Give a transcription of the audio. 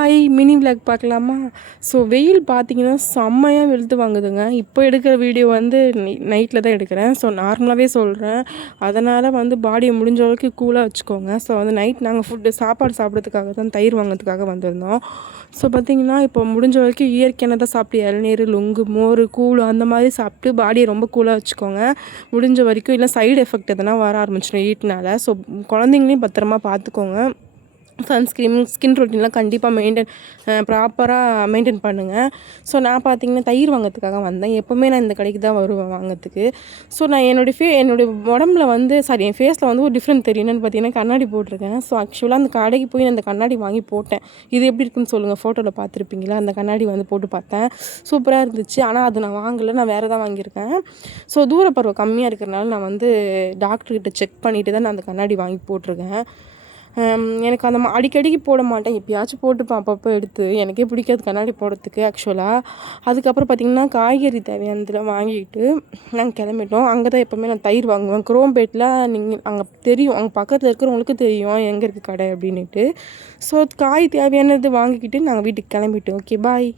Hi mini vlog பார்க்கலாமா? So வெயில் பார்த்தீங்கன்னா செம்மையாக வெளுத்து வாங்குதுங்க. இப்போ எடுக்கிற வீடியோ வந்து நைட்டில் தான் எடுக்கிறேன். ஸோ நார்மலாகவே சொல்கிறேன். அதனால் வந்து பாடியை முடிஞ்ச அளவுக்கு கூலாக வச்சுக்கோங்க. ஸோ வந்து நைட் நாங்கள் சாப்பாடு சாப்பிட்றதுக்காக தான் தயிர் வாங்கிறதுக்காக வந்திருந்தோம். ஸோ பார்த்திங்கன்னா இப்போ முடிஞ்ச வரைக்கும் இயற்கையானதை சாப்பிட்டு இளநீர், நுங்கு, மோர், கூழ் அந்த மாதிரி சாப்பிட்டு பாடியை ரொம்ப கூலாக வச்சுக்கோங்க முடிஞ்ச வரைக்கும். இல்லை சைடு எஃபெக்ட் எதனா வர ஆரம்பிச்சிடும் ஹீட்னால். ஸோ குழந்தைங்களையும் பத்திரமா பார்த்துக்கோங்க. சன்ஸ்க்ரீன், ஸ்கின் ரொட்டீன்லாம் கண்டிப்பாக ப்ராப்பராக மெயின்டைன் பண்ணுங்கள். ஸோ நான் பார்த்திங்கன்னா தயிர் வாங்கிறதுக்காக வந்தேன். எப்போவுமே நான் இந்த கடைக்கு தான் வருவேன் வாங்கிறதுக்கு. ஸோ நான் என்னுடைய உடம்புல வந்து என் ஃபேஸில் வந்து ஒரு டிஃப்ரெண்ட் தெரியும். என்னென்னு பார்த்தீங்கன்னா கண்ணாடி போட்டிருக்கேன். ஸோ ஆக்சுவலாக அந்த கடைக்கு போய் நான் அந்த கண்ணாடி வாங்கி போட்டேன். இது எப்படி இருக்குன்னு சொல்லுங்கள். ஃபோட்டோவில் பார்த்துருப்பீங்களா? அந்த கண்ணாடி வந்து போட்டு பார்த்தேன். சூப்பராக இருந்துச்சு. ஆனால் அது நான் வாங்கலை, நான் வேறு தான் வாங்கியிருக்கேன். ஸோ தூரப்பருவம் கம்மியாக இருக்கிறனால நான் வந்து டாக்டர்கிட்ட செக் பண்ணிவிட்டு தான் நான் அந்த கண்ணாடி வாங்கி போட்டிருக்கேன். எனக்கு அந்த அடிக்கடிக்கு போட மாட்டேன், எப்பயாச்சும் போட்டுப்பேன் அப்பப்போ எடுத்து. எனக்கே பிடிக்காது கண்ணாடி போடுறதுக்கு ஆக்சுவலாக. அதுக்கப்புறம் பார்த்திங்கன்னா காய்கறி தேவையானதெல்லாம் வாங்கிட்டு நாங்கள் கிளம்பிட்டோம். அங்கே தான் எப்போவுமே நான் தயிர் வாங்குவேன். குரோம்பேட்டில் நீங்கள் அங்கே தெரியும், அங்கே பக்கத்தில் இருக்கிறவங்களுக்கு தெரியும் எங்கே இருக்குது கடை அப்படின்ட்டு. ஸோ காய் தேவையானது வாங்கிக்கிட்டு நாங்கள் வீட்டுக்கு கிளம்பிட்டோம். ஓகே, பாய்.